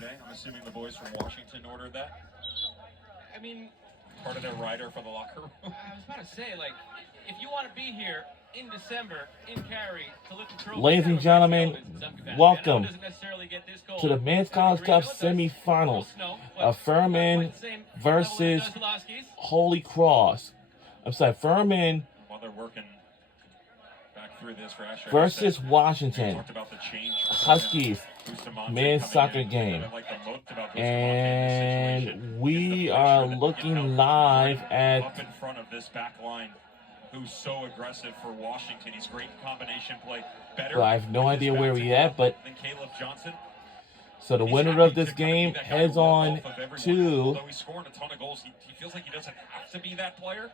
yesterday. I'm assuming the boys from Washington ordered that. I mean, part of their rider for the locker room. I was about to say, like, if you want to be here in December in Cary to lift the trophy, ladies and gentlemen, welcome to the Men's College Cup semifinals of Furman versus Holy Cross. I'm sorry, Furman versus Washington Huskies men's soccer game. And we are looking live at up in front of this back line. Who's so aggressive for Washington. He's great combination play. Better. Well, I have no idea where we're at, but Caleb Johnson. So the winner of this game heads on to. Although he's scoring a ton of goals, he feels like he doesn't have to be that player.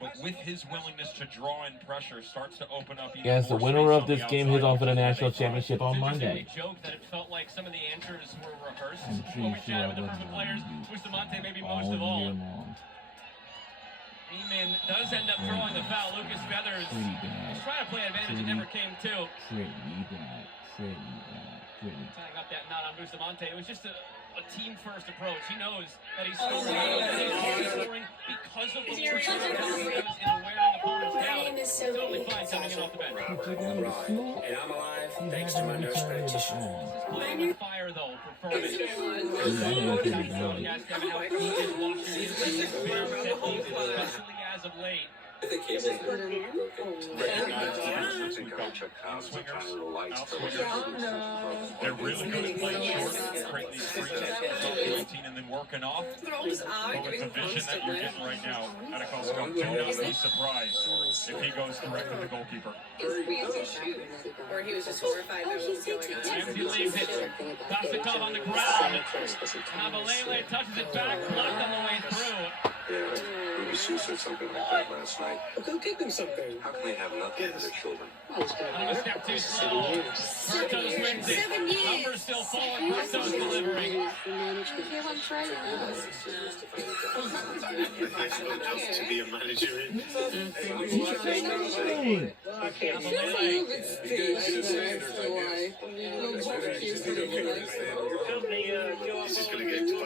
But with his willingness to draw in pressure, starts to open up. Yes, the winner of this game heads on for the national championship on Monday. Joke that it felt like some of the answers were rehearsed. When we chatted with the Furman players, Bustamante maybe most of all. Eamon does end up throwing the foul. Lucas Feathers was trying to play advantage. It never came to. Tying up that knot on Bustamante. It was just a team-first approach. He knows that he's scoring. He's scoring because of the work that he does in wearing opponents down. It's totally fine coming in off the bench. And I'm alive thanks to my nurse practitioner. This is playing with fire, though, for Furman. Especially as of late. They're really good at playing short, creating these screens, and then working off. But with the vision that you're getting right now at a Costco, do not be surprised if he goes direct to the goalkeeper. Or he was just horrified by what was going on. He leaves it. Kosikov on the ground. Abalele touches it back, blocked on the way through. Yeah, Sue said something like that last night. Well, go get them something. How can they have nothing for their children? Another step too slow. Bertos wins it. 7 years. Numbers still falling. Bertos delivering. To be a manager in. He's just going to get to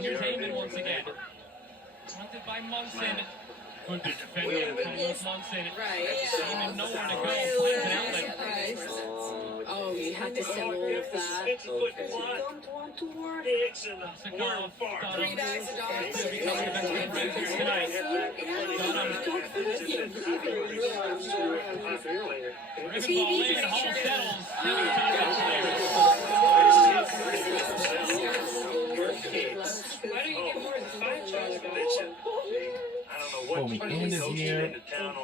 Here's Heyman once again. Fronted by Munson. Good defender from Luke Munson. Heyman nowhere to go. Finds an outlet. Oh, you have to sell all of that. 50-foot want to work. Kosikov got him. To become the best man right here tonight. Ribbon ball in. Hall settles. 17 Why don't you get more than 5 shots? Well, we end this year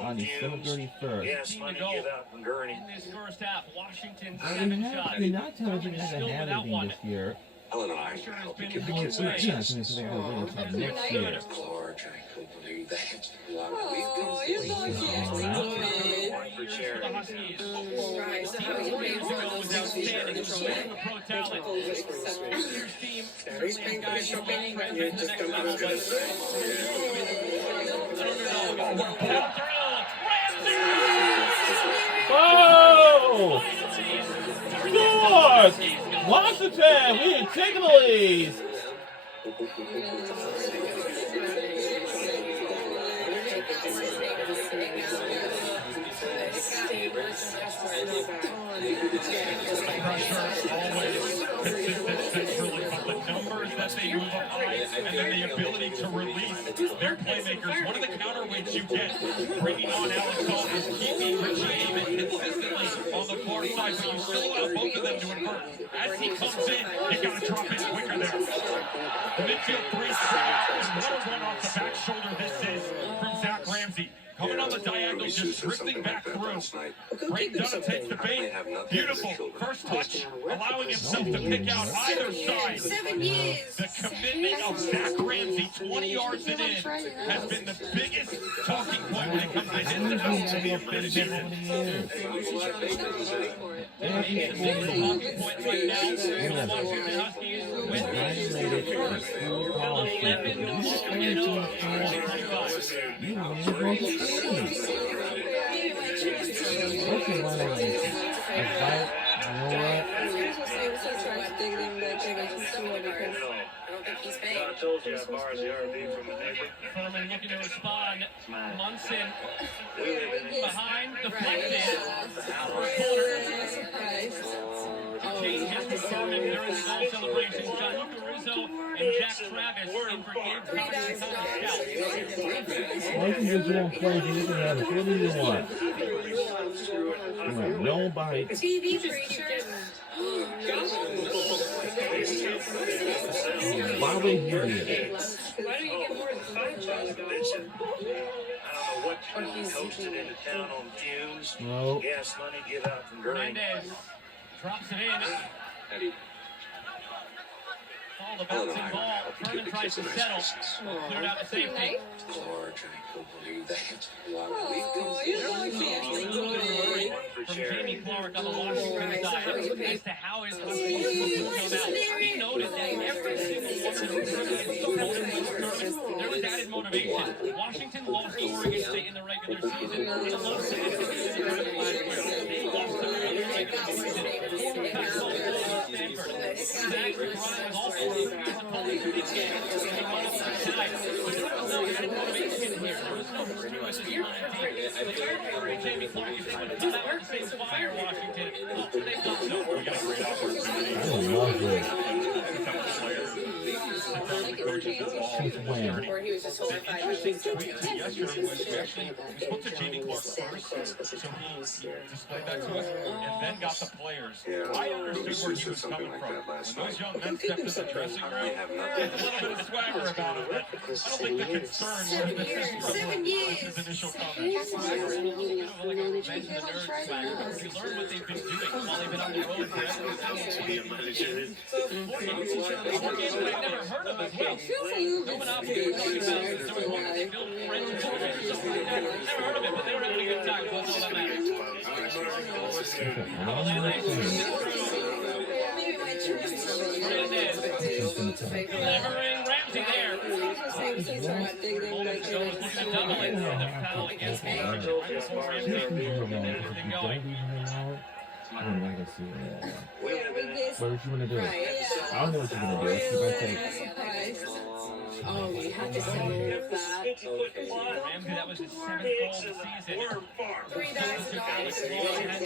on December 31st. Yes, money get up and Gurney. in this first half. Washington I 7 mean, shots. you're not telling me that Still I have without anything one. this year. Ellen and I Pressure has help been you the get way. Yeah, so they're going to wait until next year. George, I couldn't believe that. Oh, you're so For the Huskies. Right. So how Team are you 4 years ago was outstanding. It was showing the pro talent. This year's team He's certainly been has guys good who are shopping. ready You're for the just next coming level. as good as Whoa! Scores! Washington, we taking the lead. That they move up high, and then the ability to release their playmakers. One of the counterweights you get, bringing on Alex Alders, keeping Richie Heyman consistently on the far side, but you still allow both of them to invert. As he comes in, you got to drop it quicker there. The midfield three straight out, and what a run off the back shoulder this is from Zach Ramsey. Coming on the diagonal, just drifting back through. Brayton Dunham takes the bait. Beautiful first touch, allowing himself to pick out either side. 7 years. The commitment of Zach Ramsey, 20 yards and in, has been the biggest talking point when it comes to hitting the note. Maybe the biggest talking point right now for the Washington Huskies with the 11 to 25. You don't even go to school. What's your one of these? Advice? You know what? I don't think he's paying. I told you I borrowed the RV from a neighbor. Furman looking to respond. Munson We live in it. behind, deflected. Changes to Furman during the goal celebration. John Caruso and Jack Travis in for Gabe Thomas and Thomas Scout. Why don't you just don't play? You can have it. What do you want? You want nobody. TV preacher. Why would you do it? Why don't you get more than 5 jobs? I don't know what to do. Coasted into town on fumes. No. Gas money, get out and drink. Hernandez drops it in. All the bouncing ball. Furman tries to settle. Cleared out to safety. George, I couldn't believe that. From Jamie Clark on the Washington side as to how his Huskies will come out. He noted that every single one of the there was added motivation. Washington lost to Oregon State in the regular season. They lost to Mississippi last year. They lost to the regular season. Former Pac-12 Stanford. Zach Ryan was also a Colin Kudick game. He won up the side. But there was no added motivation here. There was no fortuitous deep. Jamie Clark, if they would have done out the same fire, Washington, they've done so. We got a great opportunity. I don't love this. Become a player. The coaches involved in the journey. Or he was just The horrified. interesting tweet yesterday was we spoke to Jamie Clark first, so he displayed that to us, and then got the players. I understood where he was coming from. When those young men stepped in the dressing room, they had a little bit of swagger about them. But I don't think the concern was in the system was his initial comments. Like a revenge of the nerds swagger. But if you learn what they've been doing while they've been on the road for To be a manager. four games that I've never heard of as well. No monopoly we're talking about. There was one that they built friends and tournaments or something like that. Never heard of it, but they were having a good time. So that's all that matters. Delivering Ramsey there. Moments ago was looking to double it. The foul against Ramsey. Everything going. I'm not gonna see it. We live in it. What you wanna do? I don't know what you're gonna do. Let's see if I take. Oh, you have to say Ramsey, that was his 7th goal of the season. 3 dice and Alex all. Law had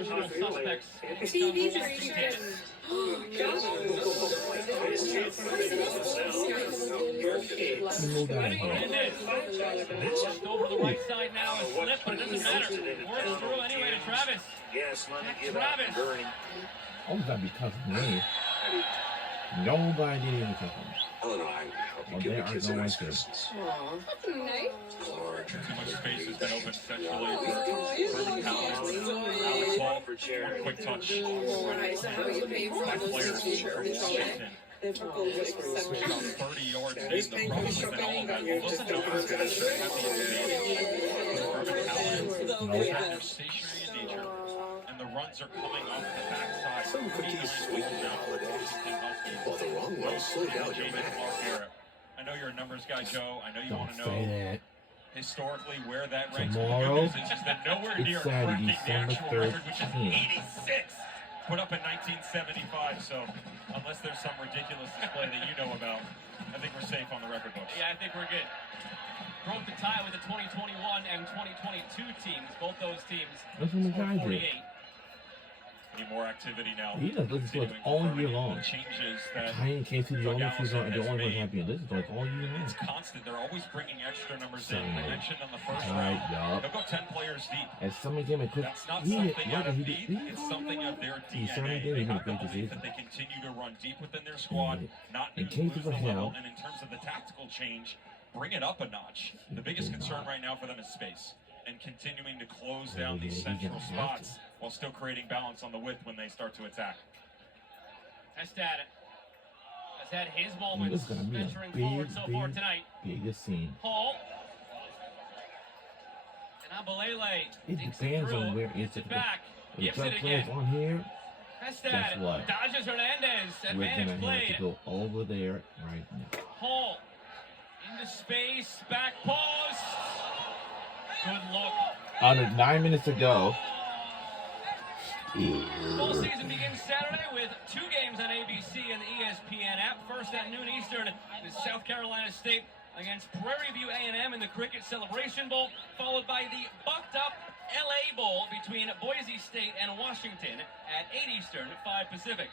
usual suspects. TV preacher. Move down here. Just over the right side now is slip, but it doesn't matter. Works through anyway to Travis. Gas money, get out and drink. Oh, it's gotta be because of me. Nobody did anything to him. Oh, no, I can help you. Well, Give they the are kids a going nice to. Christmas. George, Too much space has been opened centrally. Furman College. Alex Law For charity. quick touch. Right, so how you pay for all Five those players t-shirts? from Washington. About 30 yards in the rough with an element. Wilson Jones has the advantage. Furman College is their stationary in nature, and the runs are coming off the backside. Some cookies sweet and holidays. Well, the wrong one. Slow down your man. I know you're a numbers guy, Joe. I know you Don't want to say know that. historically where that ranks. Tomorrow, It's just that nowhere it's near Saturday, breaking the December actual record, which is 13th. 86, put up in 1975. So unless there's some ridiculous display that you know about, I think we're safe on the record books. Yeah, I think we're good. Broke the tie with the 2021 and 2022 teams. Both those teams That's what the guy scored did. 48. Need more activity now. He does listen to us Continuing all Furman, year long. the changes that I ain't case the Doug only she's Allison the has only one made. happy. This is like all year long. It's constant. They're always bringing extra numbers in. So, I mentioned on the first right, round, yup. they'll go 10 players deep. As somebody came and put, That's not he hit, something out of he need. did, It's something of their He certainly DNA. did. They He have made a the great belief decision. that they continue to run deep within their squad, not In need to case lose of the a level, hell. and in terms of the tactical change, bring it up a notch. The biggest concern right now for them is space and continuing to close down these Yeah, he's central gonna have to. spots while still creating balance on the width when they start to attack. Estat has had his This moments is gonna be a venturing forward so far big, tonight. biggest scene. Hall. And Abalele It takes it depends through, on where gets it's it back, If gives the it players again. on here, Guess what? Dodges Hernandez. We're gonna Advantage have played. to go over there right now. Hall into space, back post. Good look. Under 9 minutes to go. Full season begins Saturday with 2 games on ABC and the ESPN app. First at noon Eastern is South Carolina State against Prairie View A&M in the Cricket Celebration Bowl, followed by the bucked up LA Bowl between Boise State and Washington at 8 Eastern, 5 Pacific.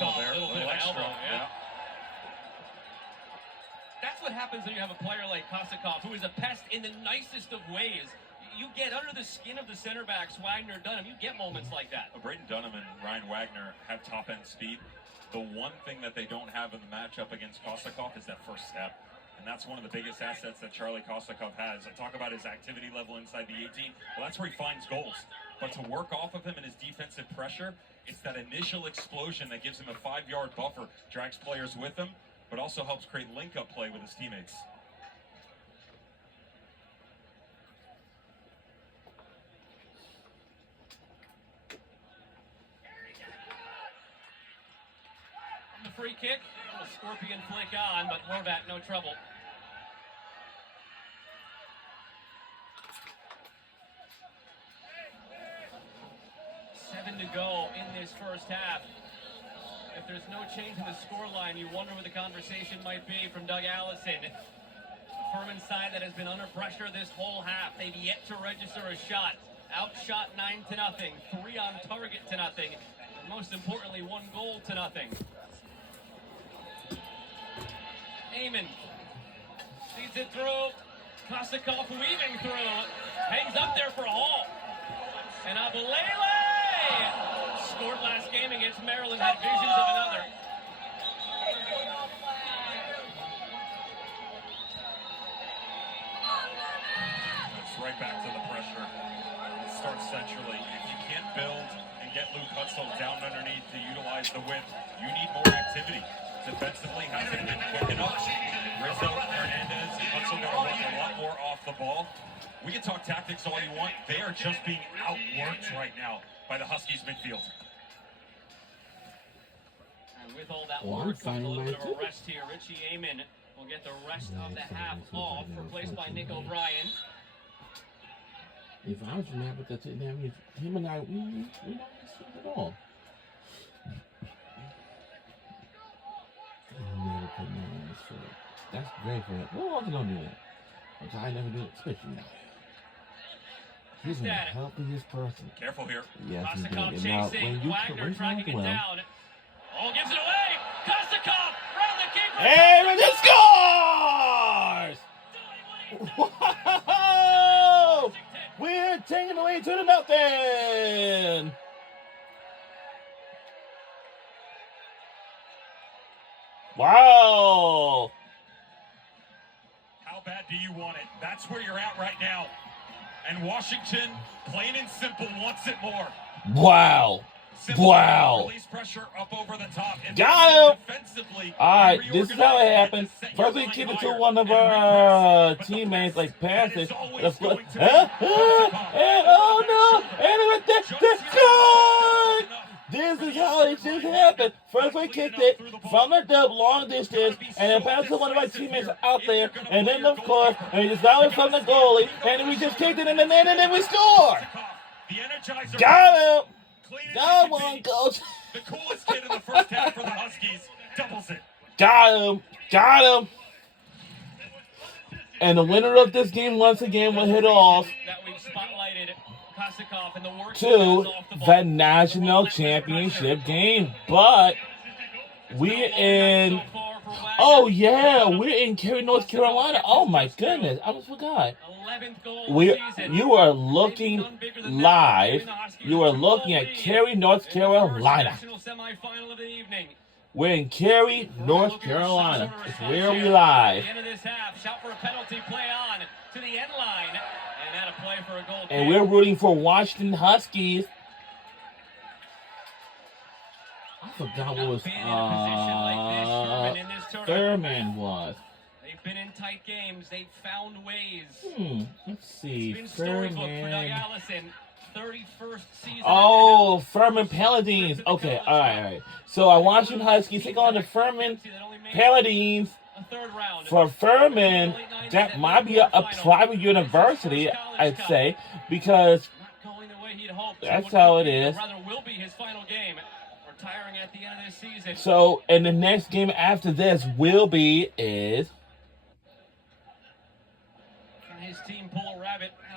A little bit of elbow, yeah. That's what happens when you have a player like Kosakov, who is a pest in the nicest of ways. You get under the skin of the center backs, Wagner, Dunham. You get moments like that. Braden Dunham and Ryan Wagner have top-end speed. The one thing that they don't have in the matchup against Kosakov is that first step. And that's one of the biggest assets that Charlie Kosakov has. I talk about his activity level inside the 18. Well, that's where he finds goals. But to work off of him and his defensive pressure, it's that initial explosion that gives him a 5-yard buffer, drags players with him, but also helps create link-up play with his teammates. The free kick, a scorpion flick on, but Horvat no trouble. 7 to go in this first half. If there's no change in the scoreline, you wonder what the conversation might be from Doug Allison. The Furman side that has been under pressure this whole half. They've yet to register a shot. Outshot 9 to nothing, 3 on target to nothing, and most importantly, 1 goal to nothing. Eamon feeds it through. Kosakov weaving through. Hangs up there for Hall. And Abulele scored last game against Maryland, had visions of another. It's right back to the pressure. It starts centrally. If you can't build and get Luke Hutzel down underneath to utilize the width, you need more activity. Defensively, hasn't been quick enough. Rizzo, Hernandez, and Hutzel got to work a lot more off the ball. We can talk tactics all you want. They are just being outworked right now by the Huskies midfield. And with all that work comes a little bit of a rest here. Richie Eamon will get the rest of the half off, replaced by Nick O'Brien. If I was mad with that, that means him and I, we not missing at all. Never put my hands for it. That's great for him. What was gonna do that? Which I never do it, especially now. He's a healthiest person. Careful here. Yes, he did. Kosakov And now, chasing, when you Wagner correct tracking it well, down. Oh, gives it away! Kosakov, round the keeper! and it scores! Wow! We're taking the lead 2-0. Wow! How bad do you want it? That's where you're at right now. And Washington, plain and simple, wants it more. Wow! Simple Wow! Release pressure up over the top. And Got him! defensively, Alright, this is how it happened. First we kicked it to one of our teammates, like passed it. And oh no! And it went there! Scored! This is how it just happened. First we kicked it from the dub long distance, and then passed to one of our teammates out there, and then of course, and we just got it from the goalie, and then we just kicked it in the net, and then we scored! Got him! Got one, coach! The coolest kid in the first half for the Huskies doubles it. Got him! Got him! And the winner of this game once again will hit off That we've spotlighted Kosakov and the work to the national championship game. But we're in, oh yeah, we're in Cary, North Carolina. Oh my goodness, I almost forgot. You are looking live. You are looking at Cary, North Carolina. We're in Cary, North Carolina. It's where we live. End of this half, shout for a penalty, play on to the end line, and that a play for a goal. And we're rooting for Washington Huskies forgot what was Furman was. They've been in tight games. They've found ways. Let's see. It's been storybook for Doug Allison. 31st season. Oh, Furman Paladins. Okay, all right. So our Washington Huskies take on the Furman Paladins. For Furman, that might be a private university, I'd say, because that's how it is. So, and the next game after this will be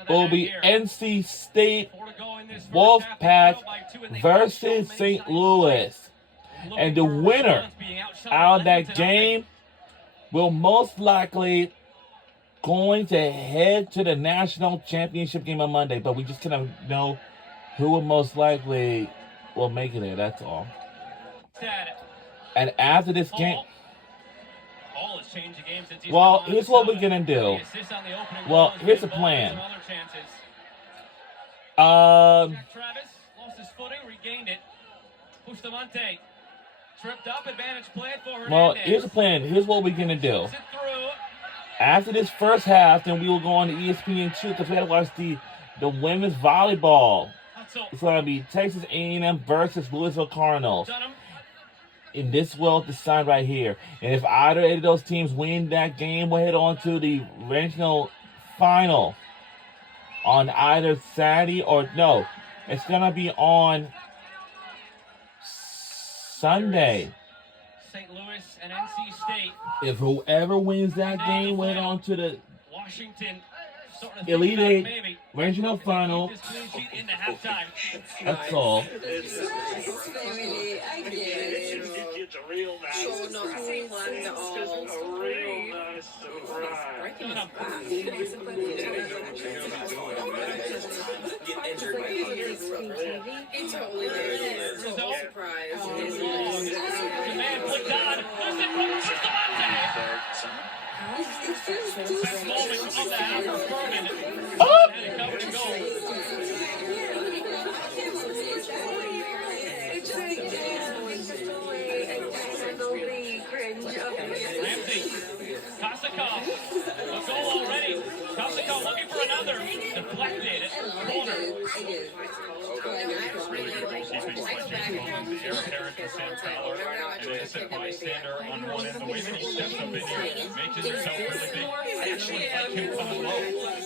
NC State Wolfpack versus St. Louis. And the winner out of that game will most likely going to head to the national championship game on Monday, but we just kind of know who will most likely will make it there. That's all. And after this game, well, here's what we're gonna do. Well, here's the plan. Travis lost his footing, regained it. Bustamante tripped up, advantage play for Hernandez. Well, here's the plan. Here's what we're gonna do. After this first half, then we will go on to ESPN2 because we gotta watch the women's volleyball. It's gonna be Texas A&M versus Louisville Cardinals. And this will decide right here. And if either of those teams win that game, we'll head on to the regional final on either Saturday or no. It's gonna be on Sunday. St. Louis and NC State. If whoever wins that game went on to the Washington Elite Eight regional final. That's all. It's a real nice bystander on one end, the way that he steps up in here, makes himself really big. I actually like him coming low.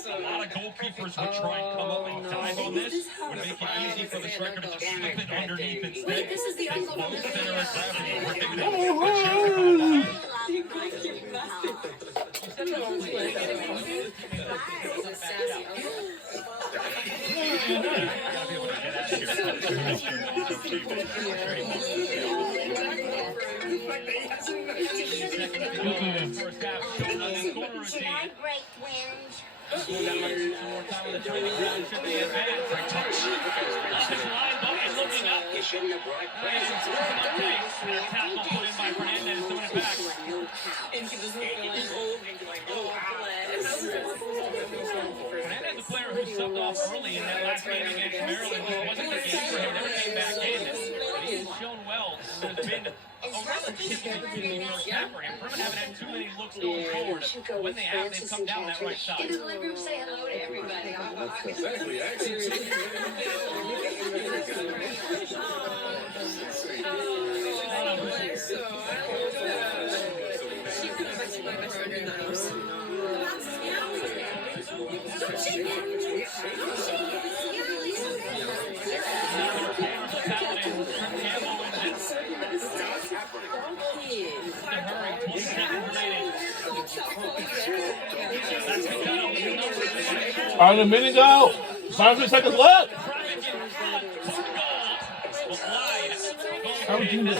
A lot of goalkeepers would try and come up and dive on this, would make it easy for the striker to just slip it underneath instead. This is the low center of gravity. We're giving him a chance to come alive. Fernandez, the player who subbed off early in that last game against Maryland, just wasn't the game for him. Never came back in. He's shown well. There's been a relatively first half for him. Furman haven't had too many looks going forward. When they have, they've come down that right side. In the living room, say hello to everybody. All right, a minute ago. 5 seconds left. How would you know?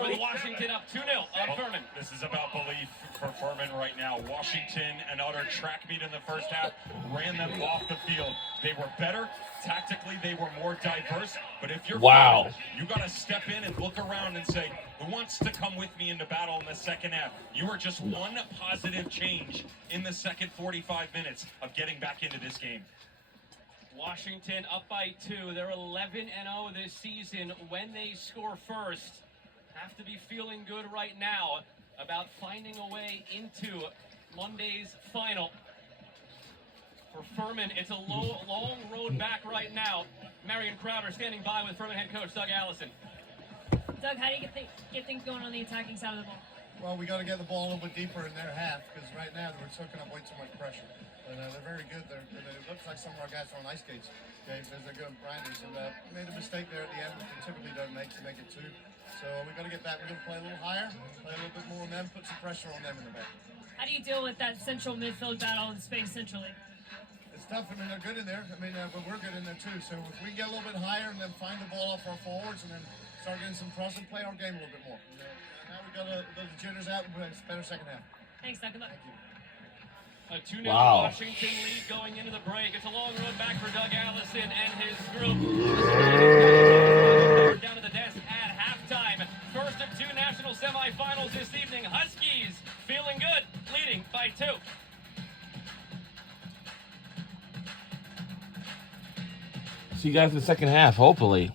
With Washington up 2-0 on Furman. This is about belief for Furman right now. Washington, an utter track meet in the first half, ran them off the field. They were better. Tactically, they were more diverse. But if you're Furman, you got to step in and look around and say, who wants to come with me into battle in the second half? You are just one positive change in the second 45 minutes of getting back into this game. Washington up by 2. They're 11-0 this season when they score first. Have to be feeling good right now about finding a way into Monday's final. For Furman, it's a long road back right now. Marion Crowder standing by with Furman head coach Doug Allison. Doug, how do you get things going on the attacking side of the ball? Well, we got to get the ball a little bit deeper in their half because right now we're soaking up way too much pressure. And they're very good. It looks like some of our guys are on ice skates. Okay, because they're good grinders. And made a mistake there at the end, which they typically don't make to make it 2. So we got to get back. We're going to play a little higher, play a little bit more on them, put some pressure on them in the back. How do you deal with that central midfield battle in space centrally? It's tough. I mean, they're good in there. I mean, but we're good in there too. So if we get a little bit higher and then find the ball off our forwards and then start getting some cross and play our game a little bit more. Now we got to the jitters out and play a better second half. Thanks, Doug. Good luck. Thank you. A 2-0 Wow. Washington lead going into the break. It's a long road back for Doug Allison and his group. Down to the desk at halftime. First of 2 national semifinals this evening. Huskies feeling good, leading by 2. See you guys in the second half, hopefully.